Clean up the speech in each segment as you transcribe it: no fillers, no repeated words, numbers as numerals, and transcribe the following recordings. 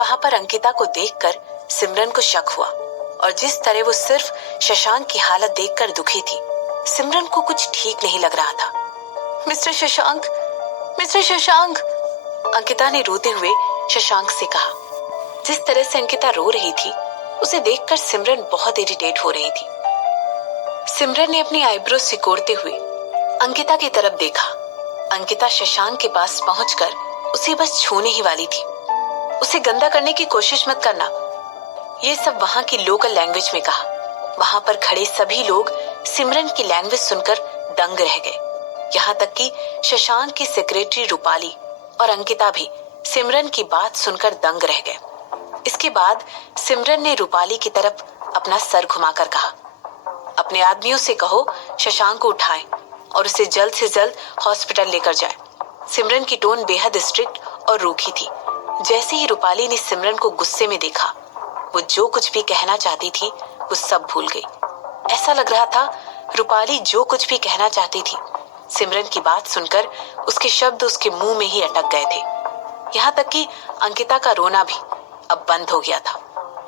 वहां पर अंकिता को देखकर सिमरन को शक हुआ और जिस तरह वो सिर्फ शशांक की हालत देखकर दुखी थी, सिमरन को कुछ ठीक नहीं लग रहा था। मिस्टर शशांक, मिस्टर शशांक, अंकिता ने रोते हुए शशांक से कहा। जिस तरह से अंकिता रो रही थी उसे देखकर सिमरन बहुत इरिटेट हो रही थी। सिमरन ने अपनी आईब्रो सिकोड़ते हुए अंकिता की तरफ देखा। अंकिता शशांक के पास पहुंचकर उसे बस छूने ही वाली थी। उसे गंदा करने की कोशिश मत करना, ये सब वहां की लोकल लैंग्वेज में कहा। वहां पर खड़े सभी लोग सिमरन की लैंग्वेज सुनकर दंग रह गए। यहाँ तक कि शशांक की सेक्रेटरी रूपाली और अंकिता भी सिमरन की बात सुनकर दंग रह गए। इसके बाद सिमरन ने रूपाली की तरफ अपना सर घुमाकर कहा, अपने आदमियों से कहो शशांक को उठाएं और उसे जल्द से जल्द हॉस्पिटल लेकर जाएं। सिमरन की टोन बेहद स्ट्रिक्ट और रूखी थी। जैसे ही रूपाली ने सिमरन को गुस्से में देखा, वो जो कुछ भी कहना चाहती थी वो सब भूल गई। ऐसा लग रहा था रूपाली जो कुछ भी कहना चाहती थी, सिमरन की बात सुनकर उसके शब्द उसके मुंह में ही अटक गए थे। यहाँ तक कि अंकिता का रोना भी अब बंद हो गया था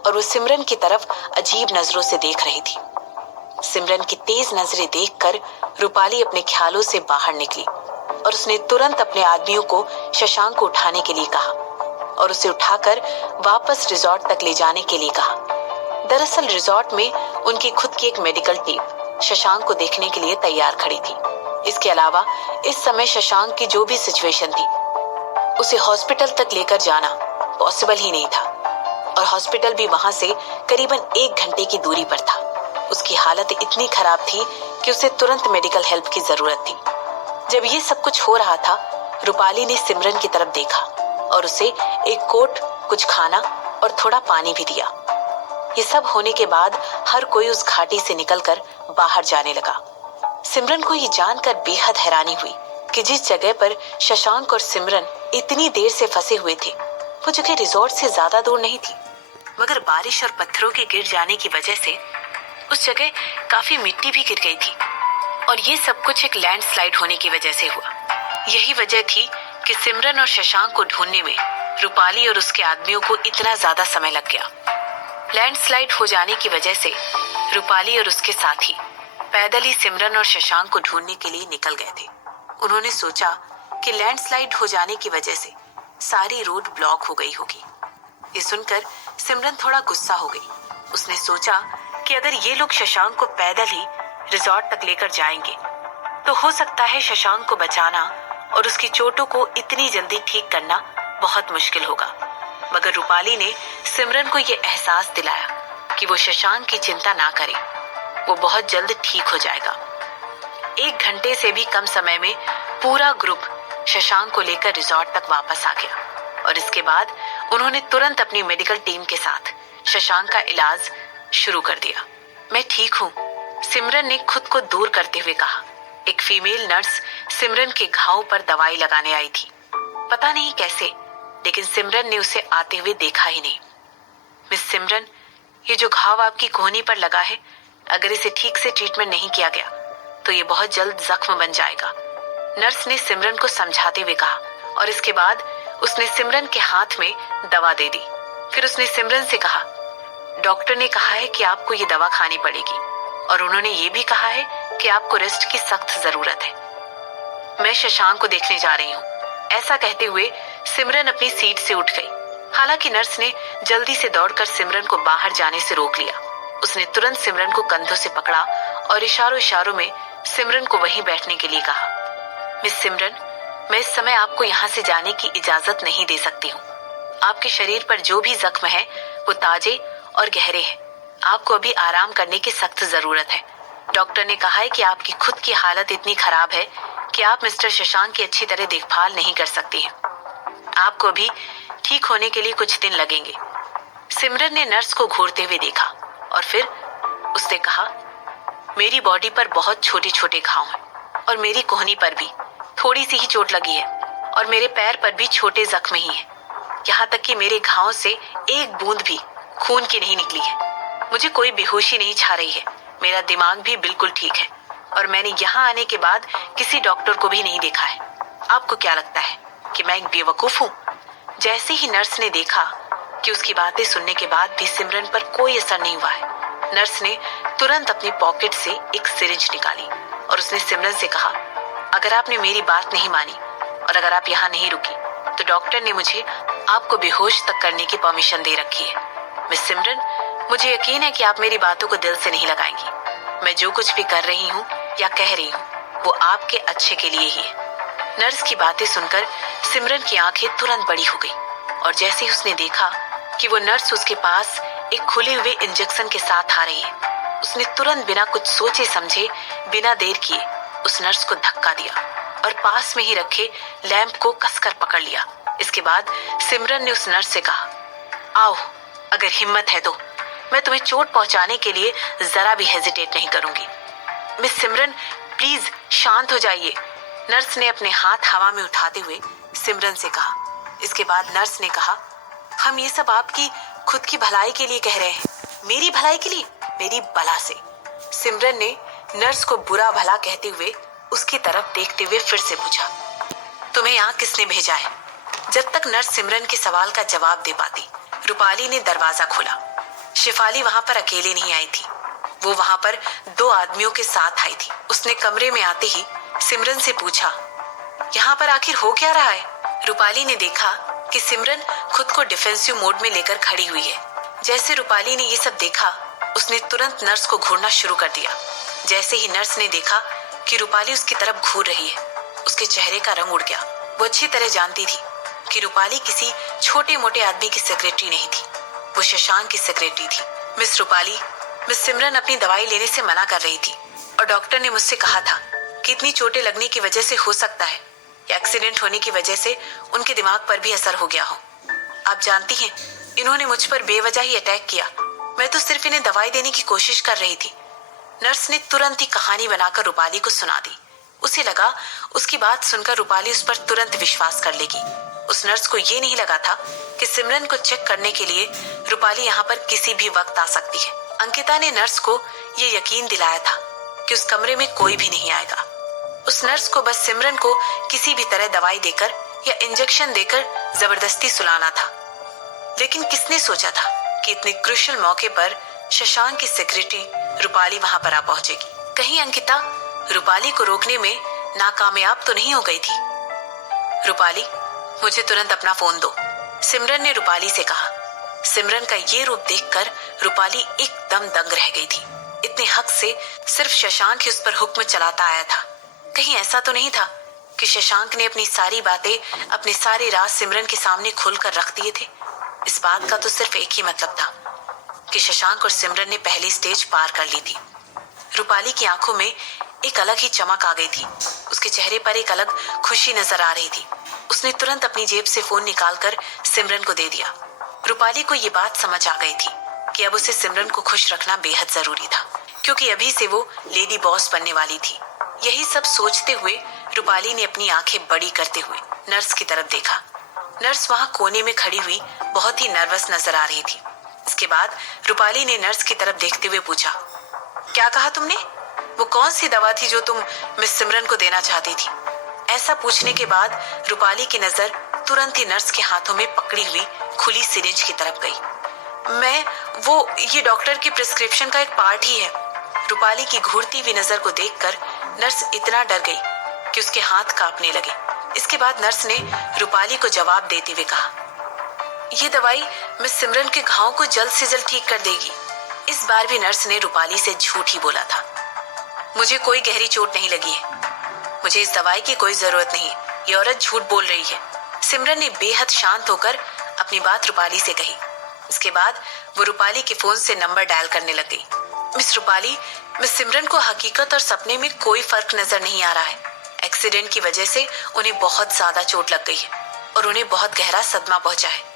और वो सिमरन की तरफ अजीब नजरों से देख रही थी। सिमरन की तेज नजरें देखकर रूपाली अपने ख्यालों से बाहर निकली और उसने तुरंत अपने आदमियों को शशांक को उठाने के लिए कहा और उसे उठाकर वापस रिजॉर्ट तक ले जाने के लिए कहा। दरअसल रिजॉर्ट में उनकी खुद की एक मेडिकल टीम शशांक को देखने के लिए तैयार खड़ी थी। इसके अलावा इस समय शशांक की जो भी सिचुएशन थी, उसे हॉस्पिटल तक लेकर जाना पॉसिबल ही नहीं था और हॉस्पिटल भी वहां से करीबन 1 घंटे की दूरी पर था। उसकी हालत इतनी खराब थी कि उसे तुरंत मेडिकल हेल्प की जरूरत थी। जब ये सब कुछ हो रहा था, रूपाली ने सिमरन की तरफ देखा और उसे एक कोट, कुछ खाना और थोड़ा पानी भी दिया। ये सब होने के बाद हर कोई उस घाटी से निकलकर बाहर जाने लगा। सिमरन को ये जानकर बेहद हैरानी हुई कि जिस जगह पर शशांक और सिमरन इतनी देर से फंसे हुए थे, वो जगह रिजॉर्ट से ज्यादा दूर नहीं थी, मगर बारिश और पत्थरों के गिर जाने की वजह से उस जगह काफी मिट्टी भी गिर गई थी और ये सब कुछ एक लैंडस्लाइड होने की वजह से हुआ। यही वजह थी कि सिमरन और शशांक को ढूंढने में रूपाली और उसके आदमियों को इतना ज्यादा समय लग गया। लैंडस्लाइड हो जाने की वजह से रूपाली और उसके साथी पैदल ही सिमरन और शशांक को ढूंढने के लिए निकल गए थे। उन्होंने सोचा कि लैंडस्लाइड हो जाने की वजह से सारी रोड ब्लॉक हो गई होगी। ये सुनकर सिमरन थोड़ा गुस्सा हो गई। उसने सोचा कि अगर ये लोग शशांक को पैदल ही रिजॉर्ट तक लेकर जाएंगे तो हो सकता है शशांक को बचाना और उसकी चोटों को इतनी जल्दी ठीक करना बहुत मुश्किल होगा। मगर रूपाली ने सिमरन को ये एहसास दिलाया कि वो शशांक की चिंता ना करे, वो बहुत जल्द ठीक हो जाएगा। 1 घंटे से भी कम समय में पूरा ग्रुप शशांक को लेकर रिजॉर्ट तक वापस आ गया और इसके बाद उन्होंने तुरंत अपनी मेडिकल टीम के साथ शशांक का इलाज शुरू कर दिया। मैं ठीक हूँ, सिमरन ने खुद को दूर करते हुए कहा। एक फीमेल नर्स सिमरन के घाव पर दवाई लगाने आई थी। पता नहीं कैसे, लेकिन सिमरन ने उसे आते हुए देखा ही नहीं। मिस सिमरन, ये जो घाव आपकी कोहनी पर लगा है, अगर इसे ठीक से ट्रीटमेंट नहीं किया गया तो ये बहुत जल्द जख्म बन जाएगा, नर्स ने सिमरन को समझाते हुए कहा और इसके बाद उसने सिमरन के हाथ में दवा दे दी। फिर उसने सिमरन से कहा, डॉक्टर ने कहा है कि आपको ये दवा खानी पड़ेगी और उन्होंने ये भी कहा है कि आपको रेस्ट की सख्त जरूरत है। मैं शशांक को देखने जा रही हूँ। ऐसा कहते हुए सिमरन अपनी सीट से उठ गई। हालांकि नर्स ने जल्दी से दौड़कर सिमरन को बाहर जाने से रोक लिया। उसने तुरंत सिमरन को कंधों से पकड़ा और इशारों इशारों में सिमरन को वहीं बैठने के लिए कहा। मिस सिमरन, मैं इस समय आपको यहाँ से जाने की इजाजत नहीं दे सकती हूँ। आपके शरीर पर जो भी जख्म है वो ताजे और गहरे हैं। आपको अभी आराम करने की सख्त जरूरत है। डॉक्टर ने कहा है कि आपकी खुद की हालत इतनी खराब है कि आप मिस्टर शशांक की अच्छी तरह देखभाल नहीं कर सकती हैं। आपको अभी ठीक होने के लिए कुछ दिन लगेंगे। सिमरन ने नर्स को घूरते हुए देखा और फिर उसने कहा, मेरी बॉडी पर बहुत छोटे छोटे घाव हैं और मेरी कोहनी पर भी थोड़ी सी ही चोट लगी है और मेरे पैर पर भी छोटे जख्म ही हैं। यहाँ तक कि मेरे घाव से एक बूंद भी खून की नहीं निकली है। मुझे कोई बेहोशी नहीं छा रही है। मेरा दिमाग भी बिल्कुल ठीक है और मैंने यहाँ आने के बाद किसी डॉक्टर को भी नहीं देखा है। आपको क्या लगता है कि मैं एक बेवकूफ हूँ? जैसे ही नर्स ने देखा कि उसकी बातें सुनने के बाद भी सिमरन पर कोई असर नहीं हुआ है। नर्स ने तुरंत अपनी पॉकेट से एक सिरिंज निकाली और उसने सिमरन से कहा, अगर आपने मेरी बात नहीं मानी और अगर आप यहाँ नहीं रुकी तो डॉक्टर ने मुझे आपको बेहोश तक करने की परमिशन दे रखी है। मिस सिमरन, मुझे यकीन है कि आप मेरी बातों को दिल से नहीं लगाएंगी। मैं जो कुछ भी कर रही हूँ या कह रही हूँ वो आपके अच्छे के लिए ही है। नर्स की बातें सुनकर सिमरन की आंखें तुरंत बड़ी हो गई और जैसे ही उसने देखा कि वो नर्स उसके पास एक खुले हुए इंजेक्शन के साथ आ रही है, उसने तुरंत बिना कुछ सोचे समझे, बिना देर किए उस नर्स को धक्का दिया और पास में ही रखे लैंप को कसकर पकड़ लिया। इसके बाद सिमरन ने उस नर्स से कहा, आओ, अगर हिम्मत है तो मैं तुम्हें चोट पहुंचाने के लिए जरा भी हेजिटेट नहीं करूंगी। मिस सिमरन, प्लीज शांत हो जाइए, नर्स ने अपने हाथ हवा में उठाते हुए सिमरन से कहा। इसके बाद नर्स ने कहा, हम ये सब आपकी खुद की भलाई के लिए कह रहे हैं। मेरी भलाई के लिए? मेरी बला से। सिमरन ने नर्स को बुरा भला कहते हुए उसकी तरफ देखते हुए फिर से पूछा, तुम्हें यहाँ किसने भेजा है? जब तक नर्स सिमरन के सवाल का जवाब दे पाती, रूपाली ने दरवाजा खोला। शेफाली वहां पर अकेले नहीं आई थी, वो वहां पर 2 आदमियों के साथ आई थी। उसने कमरे में आते ही सिमरन से पूछा, यहाँ पर आखिर हो क्या रहा है? रूपाली ने देखा कि सिमरन खुद को डिफेंसिव मोड में लेकर खड़ी हुई है। जैसे रूपाली ने ये सब देखा, उसने तुरंत नर्स को घूरना शुरू कर दिया। जैसे ही नर्स ने देखा कि रूपाली उसकी तरफ घूर रही है, उसके चेहरे का रंग उड़ गया। वो अच्छी तरह जानती थी कि रूपाली किसी छोटे मोटे आदमी की सेक्रेटरी नहीं थी, वो शशांक की सेक्रेटरी थी। मिस रूपाली, मिस सिमरन अपनी दवाई लेने से मना कर रही थी और डॉक्टर ने मुझसे कहा था कि इतनी चोटें लगने की वजह से हो सकता है या एक्सीडेंट होने की वजह से उनके दिमाग पर भी असर हो गया हो। आप जानती हैं, इन्होंने मुझ पर बेवजह ही अटैक किया। मैं तो सिर्फ इन्हें दवाई देने की कोशिश कर रही थी। नर्स ने तुरंत ही कहानी बनाकर रूपाली को सुना दी। उसे लगा उसकी बात सुनकर रूपाली उस पर तुरंत विश्वास कर लेगी। उस नर्स को ये नहीं लगा था कि सिमरन को चेक करने के लिए रूपाली यहाँ पर किसी भी वक्त आ सकती है। अंकिता ने नर्स को ये यकीन दिलाया था कि उस कमरे में कोई भी नहीं आएगा। उस नर्स को बस सिमरन को किसी भी तरह दवाई देकर या इंजेक्शन देकर जबरदस्ती सुलाना था। लेकिन किसने सोचा था कि इतने क्रूशियल मौके पर शशांक की सेक्रेटरी रूपाली वहां पर आ पहुंचेगी। कहीं अंकिता रूपाली को रोकने में नाकामयाब तो नहीं हो गई थी। रूपाली, मुझे तुरंत अपना फोन दो, सिमरन ने रूपाली से कहा। सिमरन का ये रूप देखकर रूपाली एकदम दंग रह गई थी। इतने हक से सिर्फ शशांक ही उस पर हुक्म चलाता आया था। कहीं ऐसा तो नहीं था कि शशांक ने अपनी सारी बातें, अपने सारे राज सिमरन के सामने खोलकर रख दिए थे। इस बात का तो सिर्फ एक ही मतलब था कि शशांक और सिमरन ने पहली स्टेज पार कर ली थी। रूपाली की आंखों में एक अलग ही चमक आ गई थी। उसके चेहरे पर एक अलग खुशी नजर आ रही थी। उसने तुरंत अपनी जेब से फोन निकालकर सिमरन को दे दिया। रूपाली को ये बात समझ आ गई थी कि अब उसे सिमरन को खुश रखना बेहद जरूरी था, क्योंकि अभी से वो लेडी बॉस बनने वाली थी। यही सब सोचते हुए रूपाली ने अपनी आंखें बड़ी करते हुए नर्स की तरफ देखा। नर्स वहां कोने में खड़ी हुई बहुत ही नर्वस नजर आ रही थी। इसके बाद रूपाली ने नर्स की तरफ देखते हुए पूछा, क्या कहा तुमने? वो कौन सी दवा थी जो तुम मिस सिमरन को देना चाहती थी? ऐसा पूछने के बाद रूपाली की नजर तुरंत ही नर्स के हाथों में पकड़ी हुई खुली सिरिंज की तरफ गई। ये डॉक्टर की प्रिस्क्रिप्शन का एक पार्ट ही है। रूपाली की घूरती हुई नजर को देखकर नर्स इतना डर गई कि उसके हाथ कांपने लगे। इसके बाद नर्स ने रूपाली को जवाब देते हुए कहा, ये दवाई मिस सिमरन के घावों को जल्द से जल्द ठीक कर देगी। इस बार भी नर्स ने रूपाली से झूठ ही बोला था। मुझे कोई गहरी चोट नहीं लगी है, मुझे इस दवाई की कोई जरूरत नहीं है, ये औरत झूठ बोल रही है। सिमरन ने बेहद शांत होकर अपनी बात रूपाली से कही। इसके बाद वो रूपाली के फोन से नंबर डायल करने लग गई। मिस रूपाली, मिस सिमरन को हकीकत और सपने में कोई फर्क नजर नहीं आ रहा है। एक्सीडेंट की वजह से उन्हें बहुत ज्यादा चोट लग गई है और उन्हें बहुत गहरा सदमा पहुंचा है।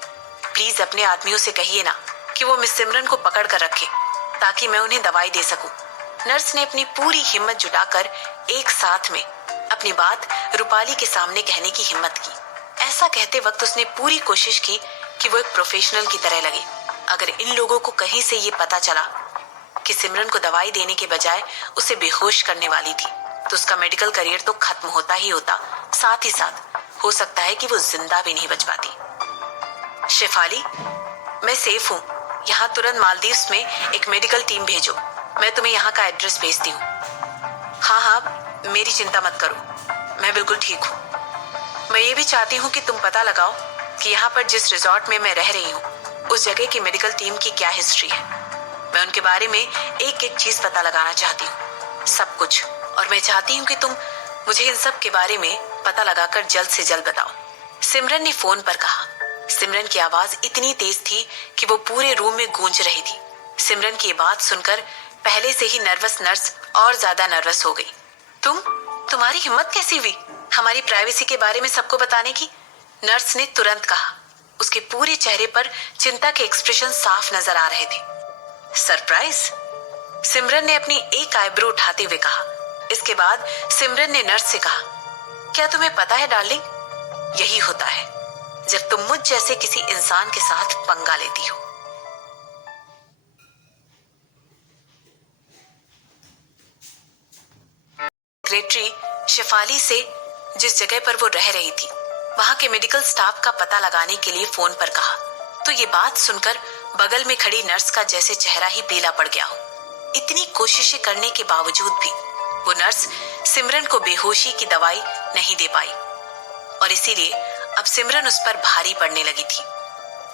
प्लीज अपने आदमियों से कहिए ना कि वो मिस सिमरन को पकड़ कर रखे ताकि मैं उन्हें दवाई दे सकूं। नर्स ने अपनी पूरी हिम्मत जुटाकर एक साथ में अपनी बात रूपाली के सामने कहने की हिम्मत की। ऐसा कहते वक्त उसने पूरी कोशिश की कि वो एक प्रोफेशनल की तरह लगे। अगर इन लोगों को कहीं से ये पता चला कि सिमरन को दवाई देने के बजाय उसे बेहोश करने वाली थी तो उसका मेडिकल करियर तो खत्म होता ही होता, साथ ही साथ हो सकता है कि वो जिंदा भी नहीं बच पाती। शेफाली, मैं सेफ हूँ। यहाँ तुरंत मालदीव्स में एक मेडिकल टीम भेजो। मैं तुम्हें यहाँ का एड्रेस भेजती हूँ। हाँ हाँ, मेरी चिंता मत करो, मैं बिल्कुल ठीक हूँ। मैं ये भी चाहती हूँ कि तुम पता लगाओ कि यहाँ पर जिस रिजॉर्ट में मैं रह रही हूँ उस जगह की मेडिकल टीम की क्या हिस्ट्री है। मैं उनके बारे में एक एक चीज पता लगाना चाहती हूँ, सब कुछ। और मैं चाहती हूँ कि तुम मुझे इन सब के बारे में पता लगाकर जल्द से जल्द बताओ, सिमरन ने फोन पर कहा। सिमरन की आवाज इतनी तेज थी कि वो पूरे रूम में गूंज रही थी। सिमरन की ये बात सुनकर पहले से ही नर्वस नर्स और ज्यादा नर्वस हो गई। तुम्हारी हिम्मत कैसी हुई हमारी प्राइवेसी के बारे में सबको बताने की? नर्स ने तुरंत कहा। उसके पूरे चेहरे पर चिंता के एक्सप्रेशन साफ नजर आ रहे थे। सरप्राइज? सिमरन ने अपनी एक आईब्रो उठाते हुए कहा। इसके बाद सिमरन ने नर्स से कहा, क्या तुम्हें पता है डार्लिंग, यही होता है जब तुम मुझ जैसे किसी इंसान के साथ पंगा लेती हो। सेक्रेटरी शेफाली से जिस जगह पर वो रह रही थी वहां के मेडिकल स्टाफ का पता लगाने के लिए फोन पर कहा तो ये बात सुनकर बगल में खड़ी नर्स का जैसे चेहरा ही पीला पड़ गया हो। इतनी कोशिशें करने के बावजूद भी वो नर्स सिमरन को बेहोशी की दवाई नहीं दे पाई और इसीलिए अब सिमरन उस पर भारी पड़ने लगी थी।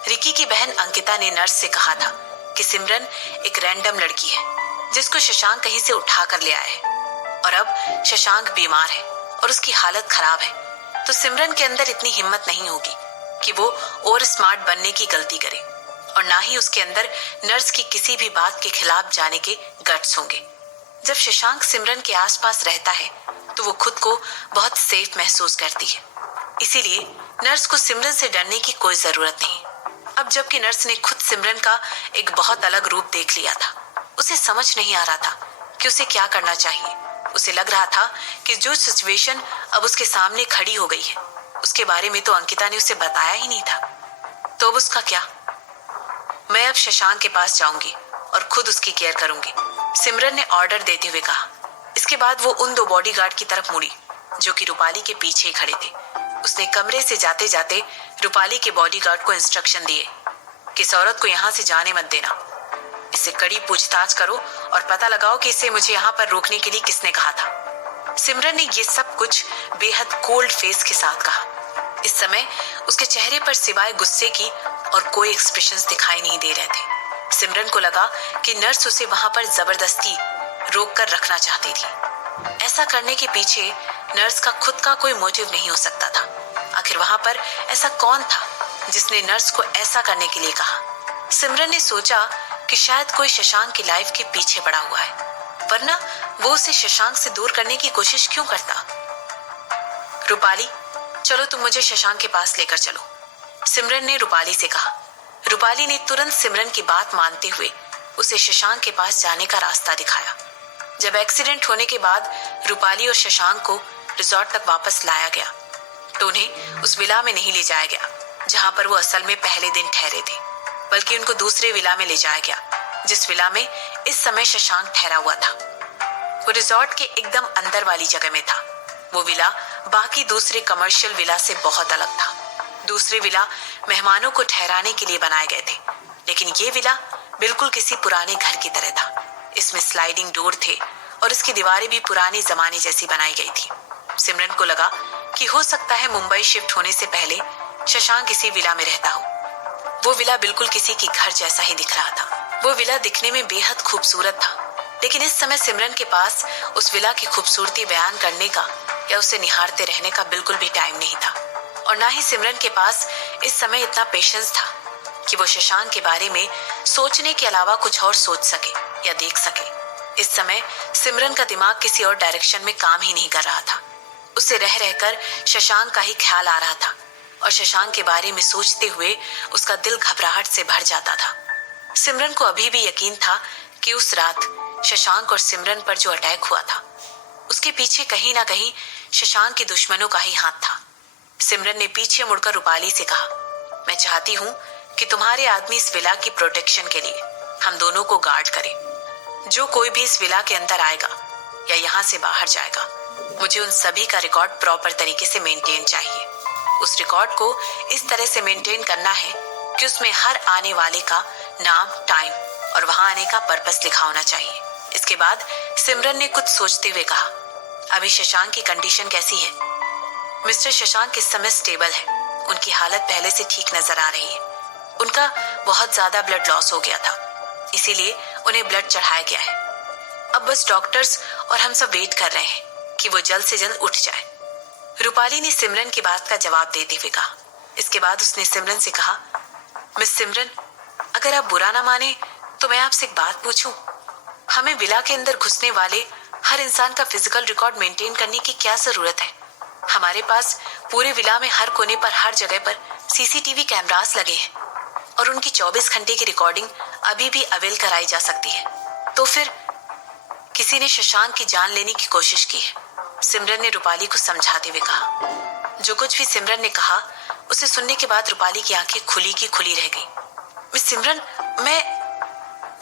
रिकी की बहन अंकिता ने नर्स से कहा था कि सिमरन एक रैंडम लड़की है जिसको शशांक कहीं से उठा कर ले आया है और अब शशांक बीमार है और उसकी हालत खराब है, तो सिमरन के अंदर इतनी हिम्मत नहीं होगी कि वो और स्मार्ट बनने की गलती करे और ना ही उसके अंदर नर्स की किसी भी बात के खिलाफ जाने के गट्स होंगे। जब शशांक सिमरन के आसपास रहता है तो वो खुद को बहुत सेफ महसूस करती है, इसीलिए नर्स को सिमरन से डरने की कोई जरूरत नहीं। अब जबकि नर्स ने खुद सिमरन का एक बहुत अलग रूप देख लिया था, उसे समझ नहीं आ रहा था कि उसे क्या करना चाहिए। उसे लग रहा था कि जो सिचुएशन अब उसके सामने खड़ी हो गई है उसके बारे में तो अंकिता ने उसे बताया ही नहीं था, तो अब उसका क्या? मैं अब शशांक के पास जाऊंगी और खुद उसकी केयर करूंगी, सिमरन ने ऑर्डर देते हुए कहा। इसके बाद वो उन दो बॉडीगार्ड की तरफ मुड़ी जो कि रूपाली के पीछे ही खड़े थे। उसने कमरे से जाते जाते रूपाली के बॉडीगार्ड को इंस्ट्रक्शन दिए कि इस औरत को यहाँ से जाने मत देना, इससे कड़ी पूछताछ करो और पता लगाओ कि इसे मुझे यहाँ पर रोकने के लिए किसने कहा था। सिमरन ने ये सब कुछ बेहद कोल्ड फेस के साथ कहा। इस समय उसके चेहरे पर सिवाय गुस्से की और कोई एक्सप्रेशंस दिखाई नहीं दे रहे थे। सिमरन को लगा कि नर्स उसे वहां पर जबरदस्ती रोक कर रखना चाहती थी। ऐसा करने के पीछे नर्स का खुद का कोई मोटिव नहीं हो सकता था। आखिर वहां पर ऐसा कौन था जिसने नर्स को ऐसा करने के लिए कहा? सिमरन ने सोचा कि शायद कोई शशांक की लाइफ के पीछे पड़ा हुआ है, वरना वो उसे शशांक से दूर करने की कोशिश क्यों करता? रूपाली, चलो तुम मुझे शशांक के पास लेकर चलो, सिमरन ने रूपाली से कहा। रूपाली ने तुरंत सिमरन की बात मानते हुए उसे शशांक के पास जाने का रास्ता दिखाया। जब एक्सीडेंट होने के बाद रूपाली और शशांक को रिजॉर्ट तक वापस लाया गया तो उन्हें उस विला में नहीं ले जाया गया जहां पर वो असल में पहले दिन ठहरे थे, बल्कि उनको दूसरे विला में ले जाया गया जिस विला में इस समय शशांक ठहरा हुआ था। वो रिजॉर्ट के एकदम अंदर वाली जगह में था। वो विला बाकी दूसरे कमर्शियल विला से बहुत अलग था। दूसरे विला मेहमानों को ठहराने के लिए बनाए गए थे, लेकिन ये विला बिल्कुल किसी पुराने घर की तरह था। इसमें स्लाइडिंग डोर थे और इसकी दीवारें भी पुराने जमाने जैसी बनाई गई थी। सिमरन को लगा कि हो सकता है मुंबई शिफ्ट होने से पहले शशांक इसी विला में रहता हो। वो विला बिल्कुल किसी की घर जैसा ही दिख रहा था। वो विला दिखने में बेहद खूबसूरत था, लेकिन इस समय सिमरन के पास उस विला की खूबसूरती बयान करने का या उसे निहारते रहने का बिल्कुल भी टाइम नहीं था, और ना ही सिमरन के पास इस समय इतना पेशेंस था कि वो शशांक के बारे में सोचने के अलावा कुछ और सोच सके या देख सके। इस समय सिमरन का दिमाग किसी और डायरेक्शन में काम ही नहीं कर रहा था। उसे रह रहकर शशांक का ही ख्याल आ रहा था और शशांक के बारे में सोचते हुए उसका दिल घबराहट से भर जाता था। सिमरन को अभी भी यकीन था कि उस रात शशांक और सिमरन पर जो अटैक हुआ था उसके पीछे कहीं ना कहीं शशांक के दुश्मनों का ही हाथ था। सिमरन ने पीछे मुड़कर रूपाली से कहा, मैं चाहती हूँ कि तुम्हारे आदमी इस विला की प्रोटेक्शन के लिए हम दोनों को गार्ड करें। जो कोई भी इस विला के अंदर आएगा या यहाँ से बाहर जाएगा, मुझे उन सभी का रिकॉर्ड प्रॉपर तरीके से मेंटेन चाहिए। उस रिकॉर्ड को इस तरह से मेंटेन करना है कि उसमें हर आने वाले का नाम, टाइम और वहां आने का पर्पस लिखा होना चाहिए। इसके बाद सिमरन ने कुछ सोचते हुए कहा, अभी शशांक की कंडीशन कैसी है? मिस्टर शशांक इस समय स्टेबल है। उनकी हालत पहले से ठीक नजर आ रही है। उनका बहुत ज्यादा ब्लड लॉस हो गया था, इसीलिए उन्हें ब्लड चढ़ाया गया है। अब बस डॉक्टर्स और हम सब वेट कर रहे हैं कि वो जल्द से जल्द उठ जाए। रूपाली ने सिमरन की बात का जवाब देते हुए कहा। इसके बाद उसने सिमरन से कहा, मिस सिमरन, अगर आप बुरा ना माने तो मैं आपसे एक बात पूछूं? हमें विला के अंदर घुसने वाले हर इंसान का फिजिकल रिकॉर्ड मेंटेन करने की क्या जरूरत है? हमारे पास पूरे विला में हर कोने पर, हर जगह पर सीसीटीवी कैमरास लगे हैं और उनकी 24 घंटे की रिकॉर्डिंग अभी भी अवेल कराई जा सकती है। तो फिर किसी ने शशांक की जान लेने की कोशिश की है, सिमरन ने रूपाली को समझाते हुए कहा। जो कुछ भी सिमरन ने कहा उसे सुनने के बाद रूपाली की आंखें खुली की खुली रह गई। मिस सिमरन,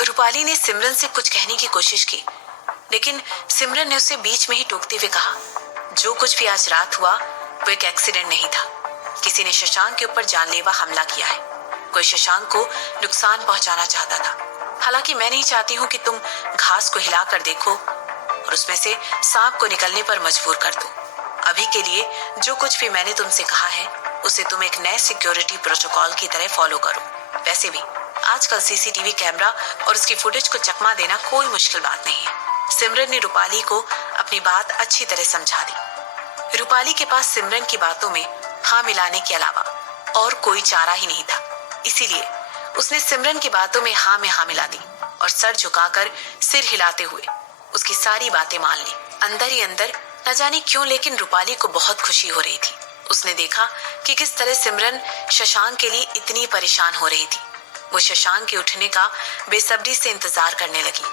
रूपाली ने सिमरन से कुछ कहने की कोशिश की, लेकिन सिमरन ने उसे बीच में ही टोकते हुए कहा, जो कुछ भी आज रात हुआ वो एक एक्सीडेंट नहीं था। किसी ने शशांक के ऊपर जानलेवा हमला किया है। कोई शशांक को नुकसान पहुंचाना चाहता था। हालांकि मैं नहीं चाहती हूं कि तुम घास को हिलाकर देखो और उसमें से सांप को निकलने पर मजबूर कर दो। अभी के लिए जो कुछ भी मैंने तुमसे कहा है उसे तुम एक नए सिक्योरिटी प्रोटोकॉल की तरह फॉलो करो। वैसे भी आजकल सीसीटीवी कैमरा और उसकी फुटेज को चकमा देना कोई मुश्किल बात नहीं है। सिमरन ने रूपाली को अपनी बात अच्छी तरह समझा दी। रूपाली के पास सिमरन की बातों में हाँ मिलाने के अलावा और कोई चारा ही नहीं था, इसीलिए उसने सिमरन की बातों में हाँ मिला दी और सर झुकाकर सिर हिलाते हुए उसकी सारी बातें मान ली। अंदर ही अंदर न जाने क्यों, लेकिन रूपाली को बहुत खुशी हो रही थी। उसने देखा कि किस तरह सिमरन शशांक के लिए इतनी परेशान हो रही थी। वो शशांक के उठने का बेसब्री से इंतजार करने लगी।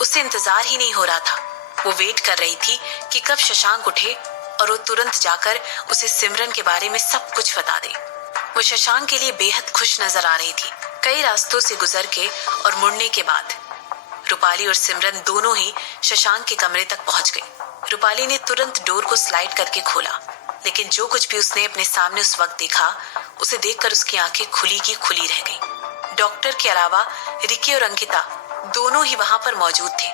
उससे इंतजार ही नहीं हो रहा था। वो वेट कर रही थी कि कब शशांक उठे और वो तुरंत जाकर उसे सिमरन के बारे में सब कुछ बता दे। वो शशांक के लिए बेहद खुश नजर आ रही थी। कई रास्तों से गुजर के और मुड़ने के बाद रूपाली और सिमरन दोनों ही शशांक के कमरे तक पहुंच गई। रूपाली ने तुरंत डोर को स्लाइड करके खोला, लेकिन जो कुछ भी उसने अपने सामने उस वक्त देखा उसे देखकर उसकी आंखें खुली की खुली रह गईं। डॉक्टर के अलावा रिकी और अंकिता दोनों ही वहां पर मौजूद थे।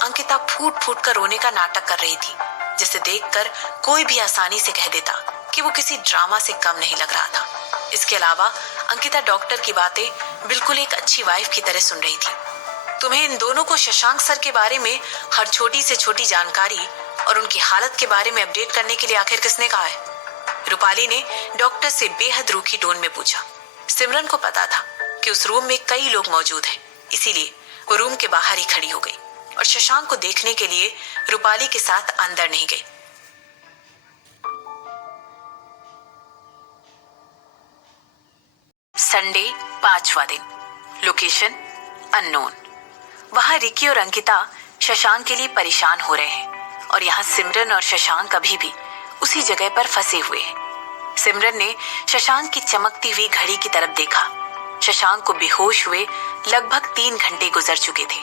अंकिता फूट फूट कर रोने का नाटक कर रही थी, जिसे देखकर कोई भी आसानी से कह देता कि वो किसी ड्रामा से कम नहीं लग रहा था। इसके अलावा अंकिता डॉक्टर की बातें बिल्कुल एक अच्छी वाइफ की तरह सुन रही थी। तुम्हें इन दोनों को शशांक सर के बारे में हर छोटी से छोटी जानकारी और उनकी हालत के बारे में अपडेट करने के लिए आखिर किसने कहा है? रूपाली ने डॉक्टर से बेहद रूखी टोन में पूछा। सिमरन को पता था कि उस रूम में कई लोग मौजूद हैं, इसीलिए वो रूम के बाहर ही खड़ी हो गई और शशांक को देखने के लिए रूपाली के साथ अंदर नहीं गई। संडे 5वां दिन, लोकेशन अननोन। वहां रिकी और अंकिता शशांक के लिए परेशान हो रहे हैं और यहाँ सिमरन और शशांक अभी भी उसी जगह पर फंसे हुए हैं। सिमरन ने शशांक की चमकती हुई घड़ी की तरफ देखा। शशांक को बेहोश हुए लगभग 3 घंटे गुजर चुके थे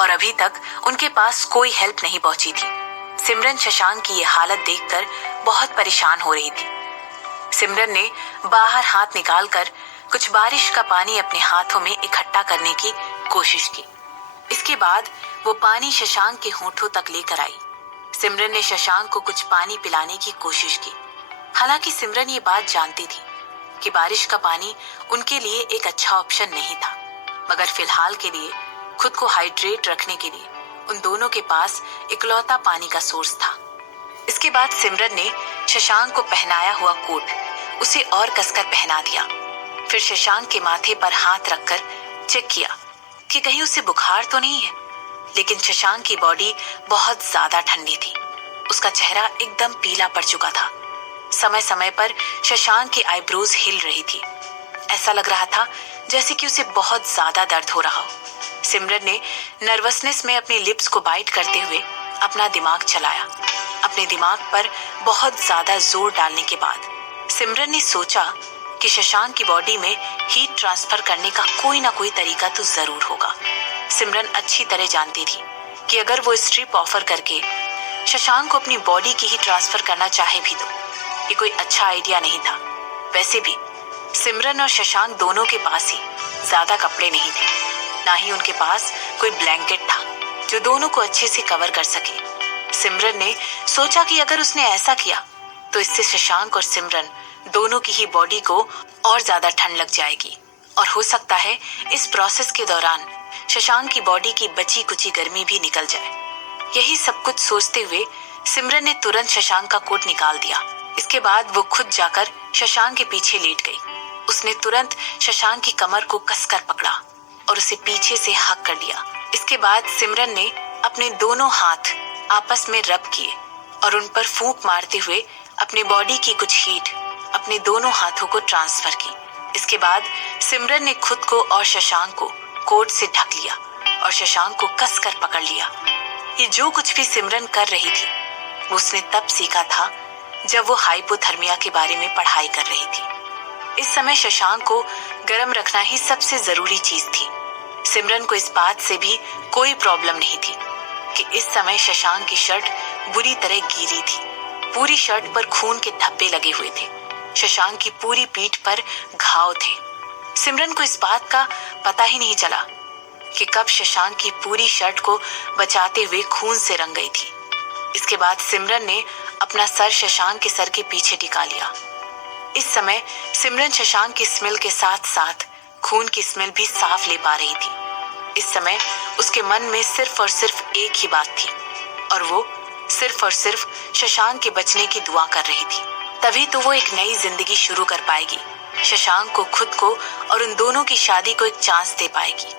और अभी तक उनके पास कोई हेल्प नहीं पहुंची थी। सिमरन शशांक की ये हालत देखकर बहुत परेशान हो रही थी। सिमरन ने बाहर हाथ निकालकर कुछ बारिश का पानी अपने हाथों में इकट्ठा करने की कोशिश की। इसके बाद वो पानी शशांक के होठों तक लेकर आई। सिमरन ने शशांक को कुछ पानी पिलाने की कोशिश की। हालांकि सिमरन ये बात जानती थी कि बारिश का पानी उनके लिए एक अच्छा ऑप्शन नहीं था, मगर फिलहाल के लिए खुद को हाइड्रेट रखने के लिए उन दोनों के पास इकलौता पानी का सोर्स था। इसके बाद सिमरन ने शशांक को पहनाया हुआ कोट उसे और कसकर पहना दिया। फिर शशांक के माथे पर हाथ रखकर चेक किया कि कहीं उसे बुखार तो नहीं है, लेकिन शशांक की बॉडी बहुत ज्यादा ठंडी थी। उसका चेहरा एकदम पीला पड़ चुका था। समय समय पर शशांक की आईब्रोज हिल रही थी। ऐसा लग रहा था जैसे कि उसे बहुत ज्यादा दर्द हो रहा हो। सिमरन ने नर्वसनेस में अपने लिप्स को बाइट करते हुए अपना दिमाग चलाया। अपने दिमाग पर बहुत ज्यादा जोर डालने के बाद सिमरन ने सोचा कि शशांक की बॉडी में हीट ट्रांसफर करने का कोई ना कोई तरीका तो जरूर होगा। सिमरन अच्छी तरह जानती थी कि अगर वो स्ट्रिप ऑफर करके शशांक को अपनी बॉडी की ही ट्रांसफर करना चाहे भी तो ये कोई अच्छा आइडिया नहीं था। वैसे भी सिमरन और शशांक दोनों के पास ही ज्यादा कपड़े नहीं थे, ना ही उनके पास कोई ब्लैंकेट था जो दोनों को अच्छे से कवर कर सके। सिमरन ने सोचा कि अगर उसने ऐसा किया तो इससे शशांक और सिमरन दोनों की ही बॉडी को और ज्यादा ठंड लग जाएगी और हो सकता है इस प्रोसेस के दौरान शशांक की बॉडी की बची कुची गर्मी भी निकल जाए। यही सब कुछ सोचते हुए सिमरन ने तुरंत शशांक का कोट निकाल दिया। इसके बाद वो खुद जाकर शशांक के पीछे लेट गई। उसने तुरंत शशांक की कमर को कसकर पकड़ा और उसे पीछे से हक कर दिया। इसके बाद सिमरन ने अपने दोनों हाथ आपस में रब किए और उन पर फूंक मारते हुए अपनी बॉडी की कुछ हीट अपने दोनों हाथों को ट्रांसफर की। इसके बाद सिमरन ने खुद को और शशांक को कोट से ढक लिया और शशांक को कसकर पकड़ लिया। ये जो कुछ भी सिमरन कर रही थी वो उसने तब सीखा था जब वो हाइपोथर्मिया के बारे में पढ़ाई कर रही थी। इस समय शशांक को गर्म रखना ही सबसे जरूरी चीज थी। सिमरन को इस बात से भी कोई प्रॉब्लम नहीं थी कि इस समय शशांक की शर्ट बुरी तरह गीली थी। पूरी शर्ट पर खून के धब्बे लगे हुए थे। शशांक की पूरी पीठ पर घाव थे। सिमरन को इस बात का पता ही नहीं चला कि कब शशांक की पूरी शर्ट को बचाते हुए खून से रंग गई थी। इसके बाद सिमरन ने अपना सर शशांक के सर के पीछे टिका लिया। इस समय सिमरन शशांक की स्मेल के साथ साथ खून की स्मेल भी साफ ले पा रही थी। इस समय उसके मन में सिर्फ और सिर्फ एक ही बात थी और वो सिर्फ और सिर्फ शशांक के बचने की दुआ कर रही थी। तभी तो वो एक नई जिंदगी शुरू कर पाएगी, शशांक को, खुद को और उन दोनों की शादी को एक चांस दे पाएगी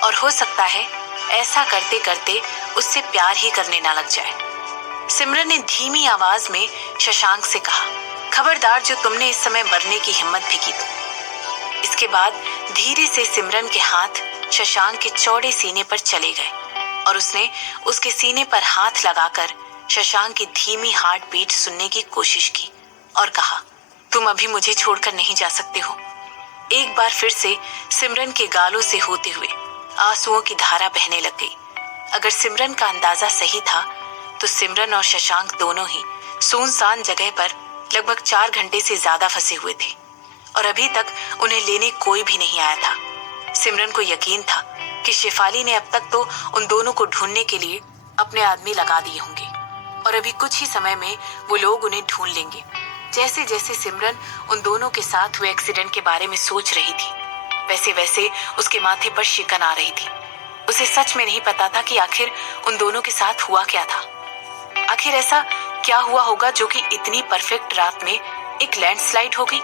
और हो सकता है ऐसा करते करते उससे प्यार ही करने ना लग जाए। सिमरन ने धीमी आवाज में शशांक से कहा, खबरदार जो तुमने इस समय मरने की हिम्मत भी की तो। इसके बाद धीरे से सिमरन के हाथ शशांक के चौड़े सीने पर चले गए और उसने उसके सीने पर हाथ लगाकर शशांक की धीमी हार्ट बीट सुनने की कोशिश की और कहा, तुम अभी मुझे छोड़कर नहीं जा सकते हो। एक बार फिर से सिमरन के गालों से होते हुए आंसुओं की धारा बहने लग गई। अगर सिमरन का अंदाजा सही था तो सिमरन और शशांक दोनों ही सुनसान जगह पर लगभग 4 घंटे से ज्यादा फंसे हुए थे और अभी तक उन्हें लेने कोई भी नहीं आया था। सिमरन को यकीन था कि शेफाली ने अब तक तो उन दोनों को ढूंढने के लिए अपने आदमी लगा दिए होंगे और अभी कुछ ही समय में वो लोग उन्हें ढूंढ लेंगे। जैसे जैसे सिमरन उन दोनों के साथ हुए एक्सीडेंट के बारे में सोच रही थी वैसे वैसे उसके माथे पर शिकन आ रही थी। उसे सच में नहीं पता था कि आखिर उन दोनों के साथ हुआ क्या था। आखिर ऐसा क्या हुआ होगा जो कि इतनी परफेक्ट रात में एक लैंडस्लाइड हो गई।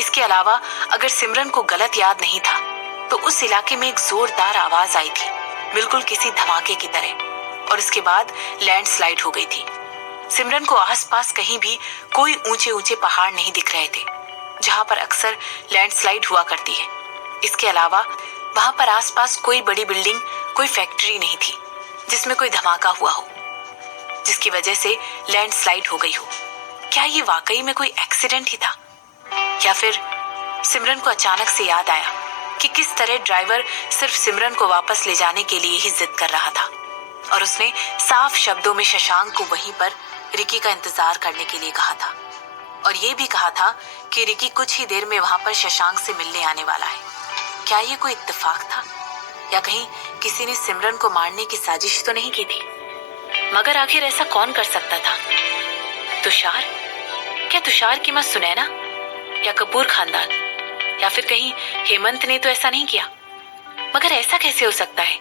इसके अलावा अगर सिमरन को गलत याद नहीं था तो उस इलाके में एक जोरदार आवाज आई थी, बिल्कुल किसी धमाके की तरह, और इसके बाद लैंडस्लाइड हो गई थी। सिमरन को आसपास कहीं भी कोई ऊंचे ऊंचे पहाड़ नहीं दिख रहे थे जहां पर अक्सर लैंडस्लाइड हुआ करती है। इसके अलावा वहां पर आसपास कोई बड़ी बिल्डिंग, कोई फैक्ट्री नहीं थी जिसमें कोई धमाका हुआ हो जिसकी वजह से लैंडस्लाइड हो गई हो। क्या ये वाकई में कोई एक्सीडेंट ही था या फिर सिमरन को अचानक से याद आया कि किस तरह ड्राइवर सिर्फ सिमरन को वापस ले जाने के लिए ही जिद कर रहा था और उसने साफ शब्दों में शशांक को वहीं पर रिकी का इंतजार करने के लिए कहा था और ये भी कहा था कि रिकी कुछ ही देर में वहां पर शशांक से मिलने आने वाला है। क्या ये कोई इत्तेफाक था या कहीं किसी ने सिमरन को मारने की साजिश तो नहीं की थी? मगर आखिर ऐसा कौन कर सकता था? तुषार? क्या तुषार की मां सुनैना या कपूर खानदान या फिर कहीं हेमंत ने तो ऐसा नहीं किया? मगर ऐसा कैसे हो सकता है?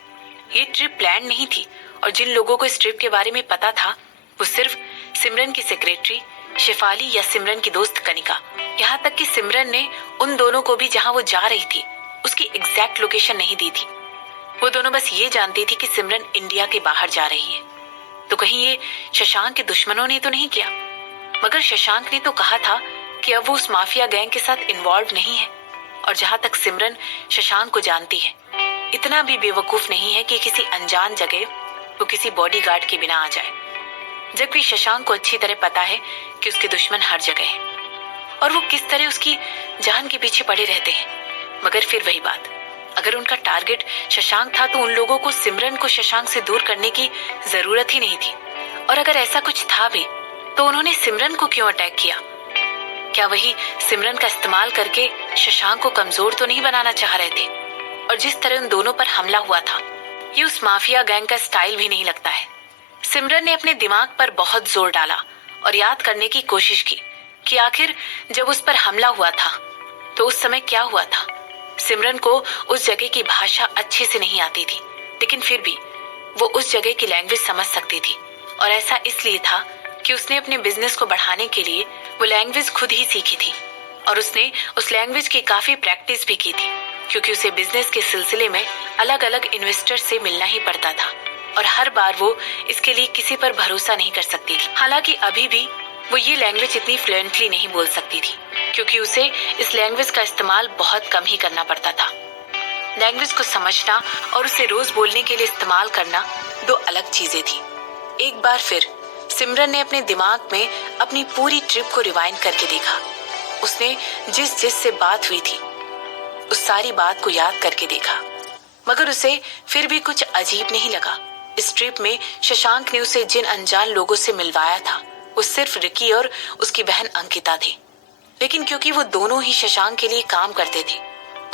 ये ट्रिप प्लान नहीं थी और जिन लोगों को इस ट्रिप के बारे में पता था वो सिर्फ सिमरन की सेक्रेटरी शेफाली या सिमरन की दोस्त कनिका। यहाँ तक कि सिमरन ने उन दोनों को भी जहाँ वो जा रही थी उसकी एग्जैक्ट लोकेशन नहीं दी थी। वो दोनों बस ये जानती थी कि सिमरन इंडिया के बाहर जा रही है। तो कहीं ये शशांक के दुश्मनों ने तो नहीं किया? मगर शशांक ने तो कहा था कि अब वो उस माफिया गैंग के साथ इन्वॉल्व नहीं है और जहां तक सिमरन शशांक को जानती है इतना भी बेवकूफ नहीं है कि किसी अनजान जगह वो किसी बॉडीगार्ड के बिना आ जाए, जबकि शशांक को अच्छी तरह पता है कि उसके दुश्मन हर जगह हैं और वो किस तरह उसकी जान के पीछे पड़े रहते हैं। मगर फिर वही बात, अगर उनका टारगेट शशांक था तो उन लोगों को सिमरन को शशांक से दूर करने की जरूरत ही नहीं थी और अगर ऐसा कुछ था भी तो उन्होंने सिमरन को क्यों अटैक किया? क्या वही सिमरन का इस्तेमाल करके शशांक को कमजोर तो नहीं बनाना चाह रहे थे? और जिस तरह उन दोनों पर हमला हुआ था, ये उस माफिया गैंग का स्टाइल भी नहीं लगता है। सिमरन ने अपने दिमाग पर बहुत जोर डाला और याद करने की कोशिश की कि आखिर जब उस पर हमला हुआ था तो उस समय क्या हुआ था। सिमरन को उस जगह की भाषा अच्छे से नहीं आती थी, लेकिन फिर भी वो उस जगह की लैंग्वेज समझ सकती थी। और ऐसा इसलिए था कि उसने अपने बिजनेस को बढ़ाने के लिए वो लैंग्वेज खुद ही सीखी थी और उसने उस लैंग्वेज की काफी प्रैक्टिस भी की थी, क्योंकि उसे बिजनेस के सिलसिले में अलग अलग इन्वेस्टर से मिलना ही पड़ता था और हर बार वो इसके लिए किसी पर भरोसा नहीं कर सकती थी। हालांकि अभी भी वो ये लैंग्वेज इतनी फ्लुएंटली नहीं बोल सकती थी, क्योंकि उसे इस लैंग्वेज का इस्तेमाल बहुत कम ही करना पड़ता था। लैंग्वेज को समझना और उसे रोज बोलने के लिए इस्तेमाल करना दो अलग चीजें थी। एक बार फिर सिमरन ने अपने दिमाग में अपनी पूरी ट्रिप को रिवाइंड करके देखा। उसने जिस जिस से बात हुई थी उस सारी बात को याद करके देखा, मगर उसे फिर भी कुछ अजीब नहीं लगा। इस ट्रिप में शशांक ने उसे जिन अनजान लोगों से मिलवाया था वो सिर्फ रिकी और उसकी बहन अंकिता थे। लेकिन क्योंकि वो दोनों ही शशांक के लिए काम करते थे,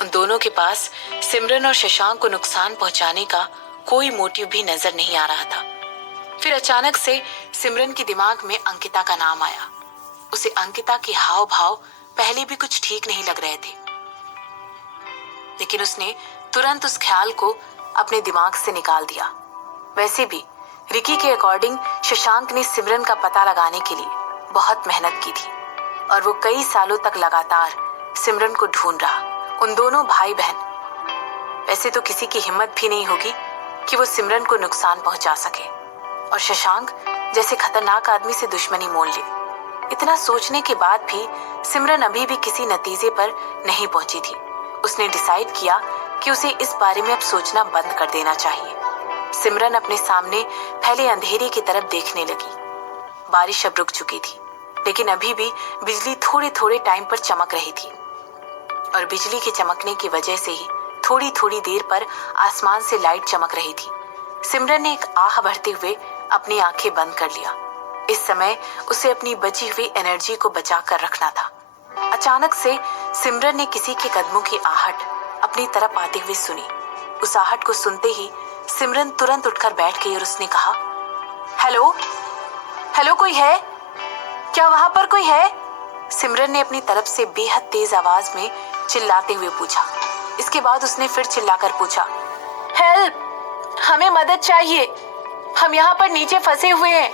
उन दोनों के पास सिमरन और शशांक को नुकसान पहुंचाने का कोई मोटिव भी नजर नहीं आ रहा था। फिर अचानक से सिमरन के दिमाग में अंकिता का नाम आया। उसे अंकिता के हाव भाव पहले भी कुछ ठीक नहीं लग रहे थे, लेकिन उसने तुरंत उस ख्याल को अपने दिमाग से निकाल दिया। वैसे भी रिकी के अकॉर्डिंग शशांक ने सिमरन का पता लगाने के लिए बहुत मेहनत की थी और वो कई सालों तक लगातार सिमरन को ढूंढ रहा। उन दोनों भाई बहन, वैसे तो किसी की हिम्मत भी नहीं होगी कि वो सिमरन को नुकसान पहुंचा सके और शशांक जैसे खतरनाक आदमी से दुश्मनी मोल ले। इतना सोचने के बाद भी सिमरन अभी भी किसी नतीजे पर नहीं पहुंची थी। उसने डिसाइड किया कि उसे इस बारे में अब सोचना बंद कर देना चाहिए। सिमरन अपने सामने फैले अंधेरे की तरफ देखने लगी। बारिश अब रुक चुकी थी, लेकिन अभी भी बिजली थोड़े थोड़े टाइम पर चमक रही थी और बिजली के चमकने की वजह से ही थोड़ी थोड़ी देर पर आसमान से लाइट चमक रही थी। सिमरन ने एक आह भरते हुए अपनी आंखें बंद कर लिया। इस समय उसे अपनी बची हुई एनर्जी को बचा कर रखना था। अचानक से सिमरन ने किसी के कदमों की आहट अपनी तरफ आते हुए सुनी। उस आहट को सुनते ही सिमरन तुरंत उठकर बैठ गई और उसने कहा, हेलो, हेलो, कोई है क्या? वहां पर कोई है? सिमरन ने अपनी तरफ से बेहद तेज आवाज में चिल्लाते हुए पूछा। इसके बाद उसने फिर चिल्लाकर पूछा, हेल्प, हमें मदद चाहिए, हम यहाँ पर नीचे फंसे हुए हैं।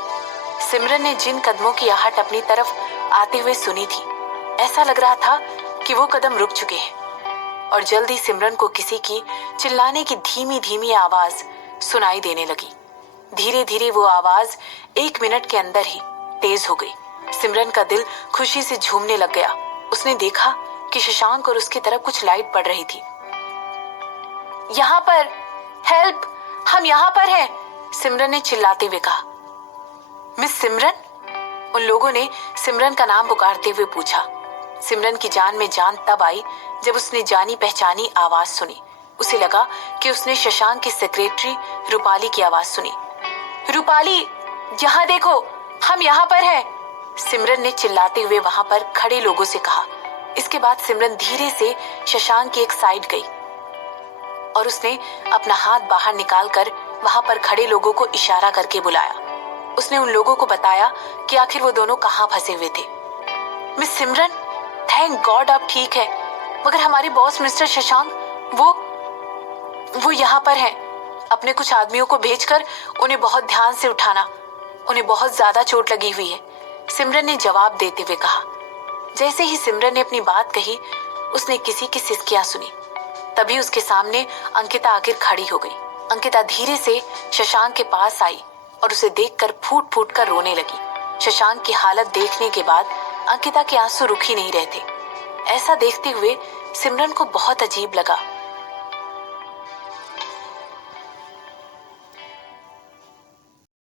सिमरन ने जिन कदमों की आहट अपनी तरफ आते हुए सुनी थी, ऐसा लग रहा था कि वो कदम रुक चुके हैं और जल्द ही सिमरन को किसी की चिल्लाने की धीमी धीमी आवाज सुनाई देने लगी। धीरे धीरे वो आवाज 1 मिनट के अंदर ही तेज हो गई। सिमरन का दिल खुशी से झूमने लग गया। उसने देखा कि शशांक और उसकी तरफ कुछ लाइट पड़ रही थी। यहाँ पर, हेल्प, हम यहाँ पर हैं, सिमरन ने चिल्लाते हुए कहा। मिस सिमरन? उन लोगों ने सिमरन का नाम पुकारते हुए पूछा। सिमरन की जान में जान तब आई जब उसने जानी पहचानी आवाज सुनी। उसे लगा कि उसने शशांक की सेक्रेटरी रूपाली की आवाज सुनी। रूपाली, यहाँ देखो, हम यहाँ पर हैं, सिमरन ने चिल्लाते हुए वहां पर खड़े लोगों से कहा। इसके बाद सिमरन धीरे से शशांक की एक साइड गई और उसने अपना हाथ बाहर निकालकर वहां पर खड़े लोगों को इशारा करके बुलाया। उसने उन लोगों को बताया कि आखिर वो दोनों कहाँ फंसे हुए थे। मिस सिमरन, थैंक गॉड आप ठीक है, मगर हमारे बॉस मिस्टर शशांक वो यहाँ पर हैं। अपने कुछ आदमियों को भेजकर उन्हें बहुत ध्यान से उठाना, उन्हें बहुत ज्यादा चोट लगी हुई है, सिमरन ने जवाब देते हुए कहा। जैसे ही सिमरन ने अपनी बात कही, उसने किसी की सिसकियां सुनी। तभी उसके सामने अंकिता आकर खड़ी हो गई। अंकिता धीरे से शशांक के पास आई और उसे देखकर फूट फूट कर रोने लगी। शशांक की हालत देखने के बाद अंकिता के आंसू रुक ही नहीं रहे थे। ऐसा देखते हुए सिमरन को बहुत अजीब लगा।